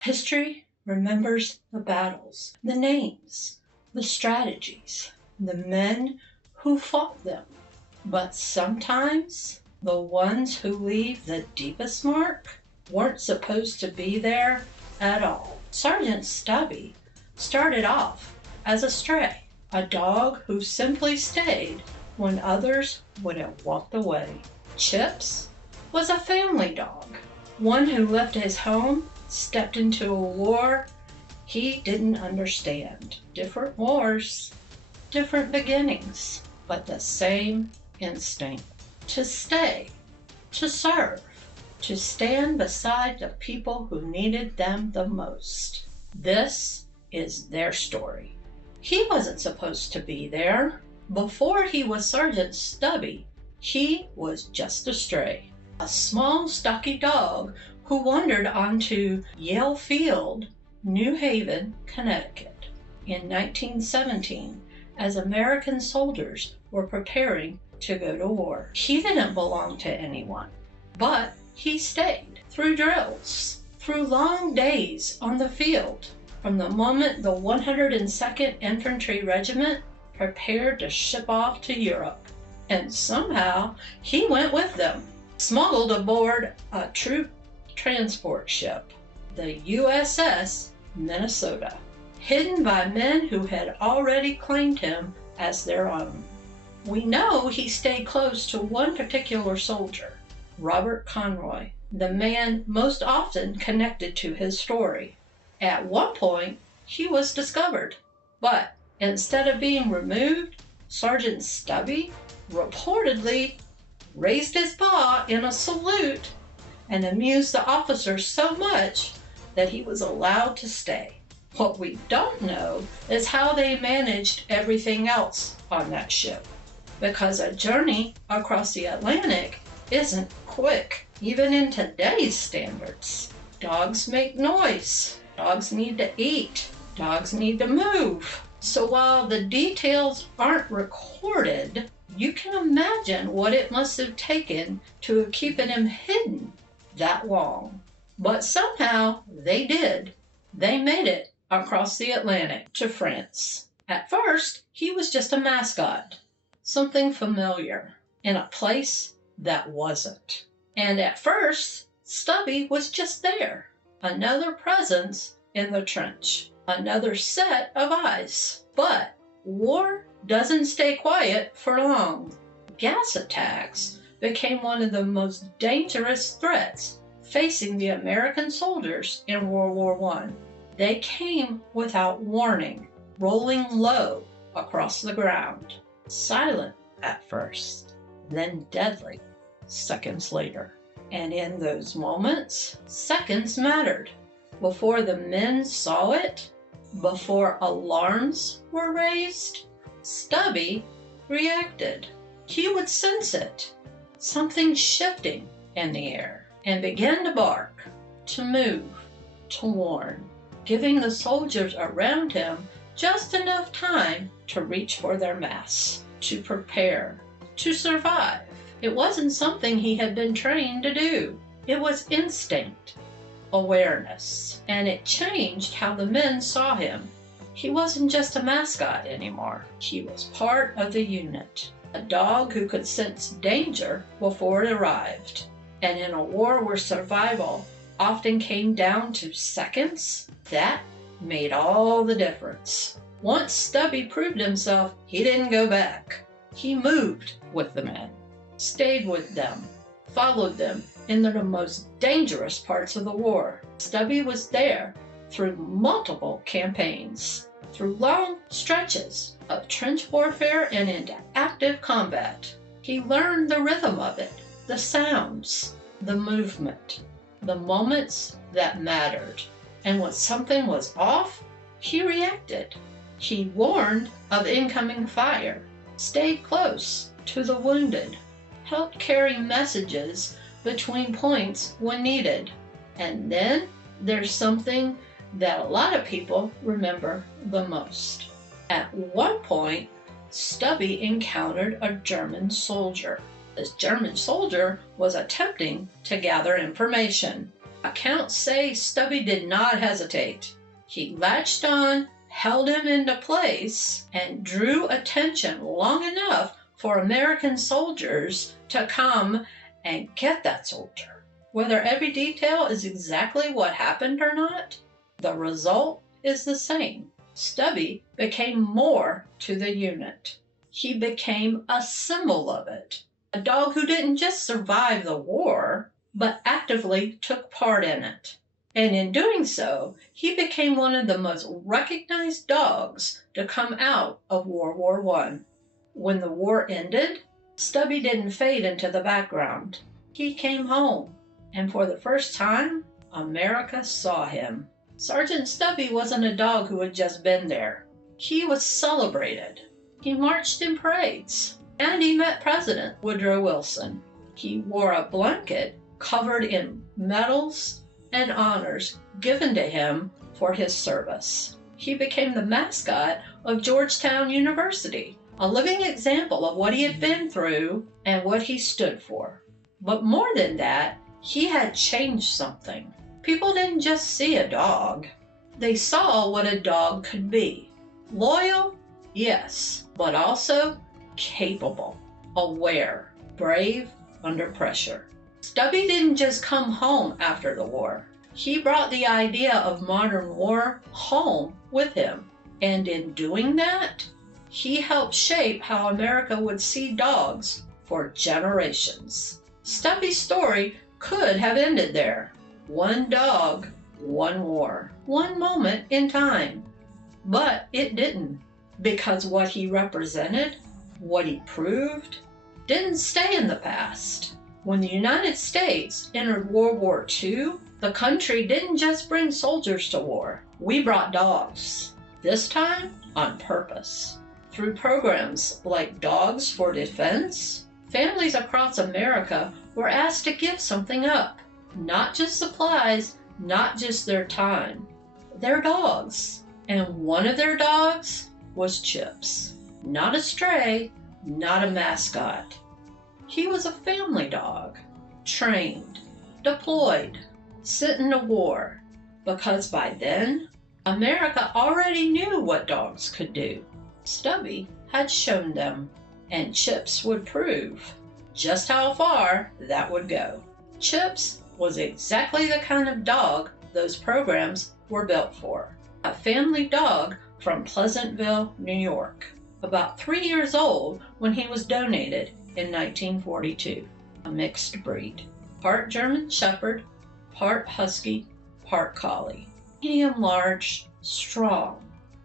History remembers the battles, the names, the strategies, the men who fought them. But sometimes the ones who leave the deepest mark weren't supposed to be there at all. Sergeant Stubby started off as a stray, a dog who simply stayed when others would have walked away. Chips was a family dog, one who left his home, stepped into a war he didn't understand. Different wars, different beginnings, but the same instinct. To stay, to serve, to stand beside the people who needed them the most. This is their story. He wasn't supposed to be there. Before he was Sergeant Stubby, he was just a stray. A small, stocky dog who wandered onto Yale Field, New Haven, Connecticut, in 1917 as American soldiers were preparing to go to war. He didn't belong to anyone, but he stayed through drills, through long days on the field, from the moment the 102nd Infantry Regiment prepared to ship off to Europe. And somehow he went with them, smuggled aboard a troop transport ship, the USS Minnesota, hidden by men who had already claimed him as their own. We know he stayed close to one particular soldier, Robert Conroy, the man most often connected to his story. At one point, he was discovered, but instead of being removed, Sergeant Stubby reportedly raised his paw in a salute and amused the officers so much that he was allowed to stay. What we don't know is how they managed everything else on that ship, because a journey across the Atlantic isn't quick, even in today's standards. Dogs make noise. Dogs need to eat. Dogs need to move. So while the details aren't recorded, you can imagine what it must have taken to have keeping him hidden that long. But somehow they did. They made it across the Atlantic to France. At first, he was just a mascot, something familiar, in a place that wasn't. And at first, Stubby was just there, another presence in the trench, another set of eyes. But war doesn't stay quiet for long. Gas attacks became one of the most dangerous threats facing the American soldiers in World War I. They came without warning, rolling low across the ground, silent at first, then deadly seconds later. And in those moments, seconds mattered. Before the men saw it, before alarms were raised, Stubby reacted. He would sense it, something shifting in the air, and began to bark, to move, to warn, giving the soldiers around him just enough time to reach for their masks, to prepare, to survive. It wasn't something he had been trained to do. It was instinct, awareness, and it changed how the men saw him. He wasn't just a mascot anymore. He was part of the unit, a dog who could sense danger before it arrived. And in a war where survival often came down to seconds, that made all the difference. Once Stubby proved himself, he didn't go back. He moved with the men, stayed with them, followed them into the most dangerous parts of the war. Stubby was there through multiple campaigns, through long stretches of trench warfare and into active combat. He learned the rhythm of it, the sounds, the movement, the moments that mattered. And when something was off, he reacted. He warned of incoming fire, stayed close to the wounded, helped carry messages between points when needed. And then there's something that a lot of people remember the most. At one point, Stubby encountered a German soldier. This German soldier was attempting to gather information. Accounts say Stubby did not hesitate. He latched on, held him into place, and drew attention long enough for American soldiers to come and get that soldier. Whether every detail is exactly what happened or not, the result is the same. Stubby became more to the unit. He became a symbol of it. A dog who didn't just survive the war, but actively took part in it. And in doing so, he became one of the most recognized dogs to come out of World War I. When the war ended, Stubby didn't fade into the background. He came home, and for the first time, America saw him. Sergeant Stubby wasn't a dog who had just been there. He was celebrated. He marched in parades, and he met President Woodrow Wilson. He wore a blanket covered in medals and honors given to him for his service. He became the mascot of Georgetown University, a living example of what he had been through and what he stood for. But more than that, he had changed something. People didn't just see a dog. They saw what a dog could be. Loyal? Yes, but also capable, aware, brave under pressure. Stubby didn't just come home after the war. He brought the idea of modern war home with him. And in doing that, he helped shape how America would see dogs for generations. Stubby's story could have ended there. One dog, one war, one moment in time. But it didn't, because what he represented, what he proved, didn't stay in the past. When the United States entered World War II, the country didn't just bring soldiers to war. We brought dogs. This time, on purpose. Through programs like Dogs for Defense, families across America were asked to give something up. Not just supplies, not just their time. Their dogs. And one of their dogs was Chips. Not a stray, not a mascot. He was a family dog, trained, deployed, sent into war, because by then, America already knew what dogs could do. Stubby had shown them, and Chips would prove just how far that would go. Chips was exactly the kind of dog those programs were built for. A family dog from Pleasantville, New York, about 3 years old when he was donated in 1942. A mixed breed. Part German Shepherd, part Husky, part Collie. Medium large, strong,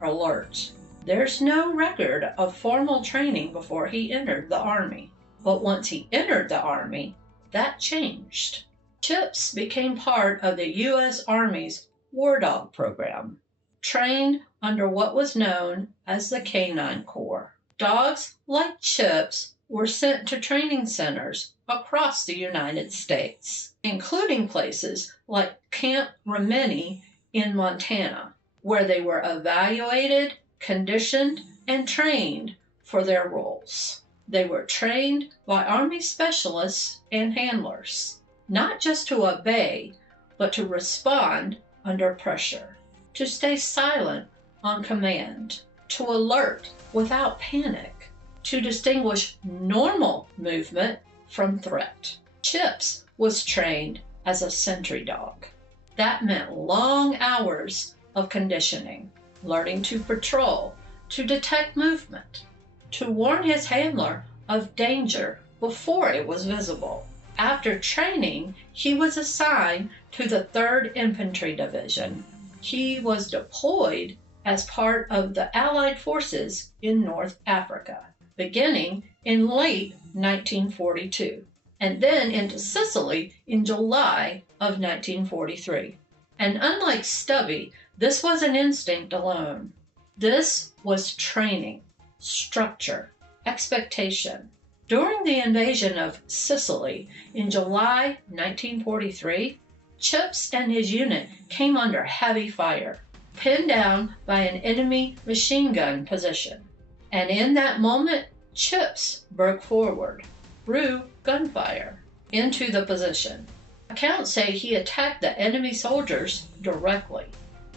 alert. There's no record of formal training before he entered the Army. But once he entered the Army, that changed. Chips became part of the U.S. Army's War Dog program, trained under what was known as the Canine Corps. Dogs like Chips were sent to training centers across the United States, including places like Camp Remini in Montana, where they were evaluated, conditioned, and trained for their roles. They were trained by Army specialists and handlers, not just to obey, but to respond under pressure, to stay silent on command, to alert without panic, to distinguish normal movement from threat. Chips was trained as a sentry dog. That meant long hours of conditioning, learning to patrol, to detect movement, to warn his handler of danger before it was visible. After training, he was assigned to the 3rd Infantry Division. He was deployed as part of the Allied forces in North Africa, beginning in late 1942, and then into Sicily in July of 1943. And unlike Stubby, this wasn't instinct alone. This was training, structure, expectation. During the invasion of Sicily in July 1943, Chips and his unit came under heavy fire, pinned down by an enemy machine gun position. And in that moment, Chips broke forward through gunfire into the position. Accounts say he attacked the enemy soldiers directly,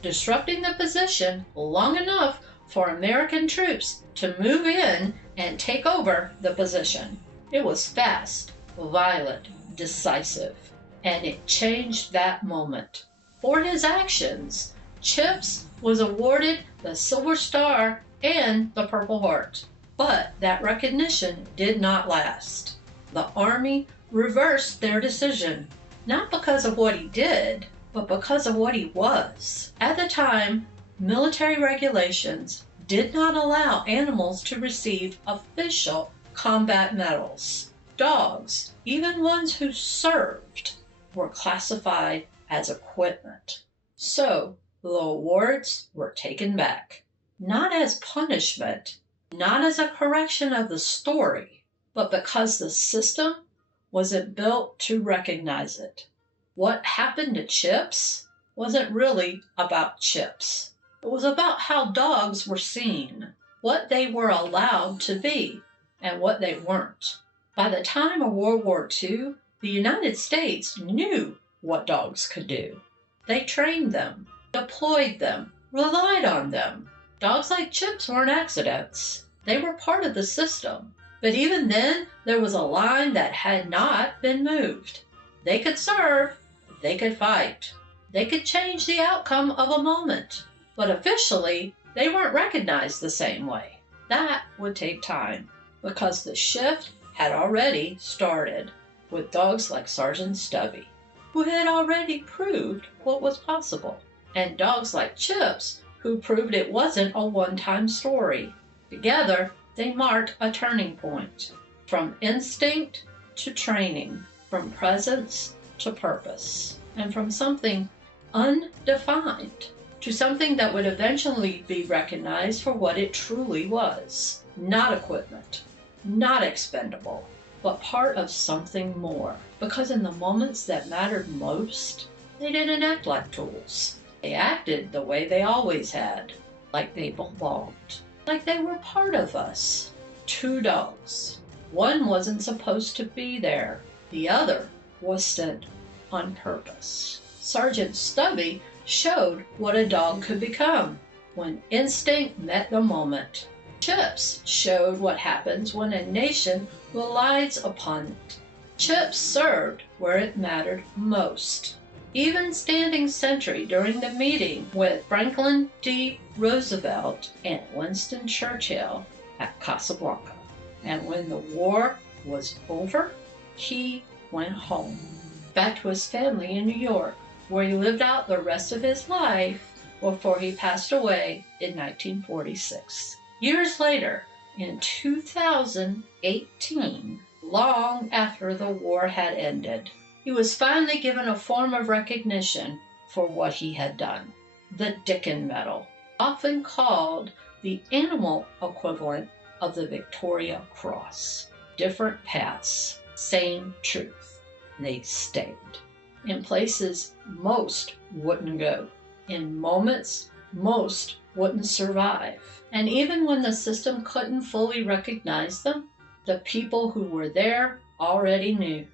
disrupting the position long enough for American troops to move in and take over the position. It was fast, violent, decisive, and it changed that moment. For his actions, Chips was awarded the Silver Star and the Purple Heart. But that recognition did not last. The Army reversed their decision, not because of what he did, but because of what he was. At the time, military regulations did not allow animals to receive official combat medals. Dogs, even ones who served, were classified as equipment. So the awards were taken back, not as punishment, not as a correction of the story, but because the system wasn't built to recognize it. What happened to Chips wasn't really about Chips. It was about how dogs were seen, what they were allowed to be, and what they weren't. By the time of World War II, the United States knew what dogs could do. They trained them, deployed them, relied on them. Dogs like Chips weren't accidents. They were part of the system. But even then, there was a line that had not been moved. They could serve, they could fight, they could change the outcome of a moment. But officially, they weren't recognized the same way. That would take time, because the shift had already started with dogs like Sergeant Stubby, who had already proved what was possible, and dogs like Chips, who proved it wasn't a one-time story. Together, they marked a turning point, from instinct to training, from presence to purpose, and from something undefined to something that would eventually be recognized for what it truly was. Not equipment, not expendable, but part of something more. Because in the moments that mattered most, they didn't act like tools. They acted the way they always had, like they belonged, like they were part of us. Two dogs. One wasn't supposed to be there. The other was sent on purpose. Sergeant Stubby showed what a dog could become when instinct met the moment. Chips showed what happens when a nation relies upon it. Chips served where it mattered most, even standing sentry during the meeting with Franklin D. Roosevelt and Winston Churchill at Casablanca. And when the war was over, he went home, back to his family in New York, where he lived out the rest of his life before he passed away in 1946. Years later, in 2018, long after the war had ended, he was finally given a form of recognition for what he had done. The Dickin Medal, often called the animal equivalent of the Victoria Cross. Different paths, same truth. They stayed. In places most wouldn't go. In moments most wouldn't survive. And even when the system couldn't fully recognize them, the people who were there already knew.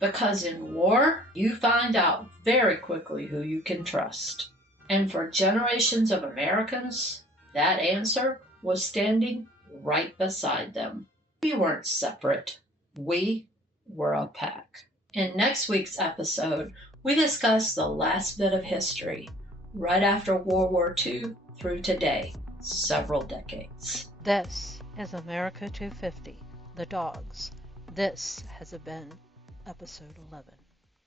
Because in war, you find out very quickly who you can trust. And for generations of Americans, that answer was standing right beside them. We weren't separate. We were a pack. In next week's episode, we discuss the last bit of history, right after World War II through today, several decades. This is America 250, The Dogs. This has been episode 11.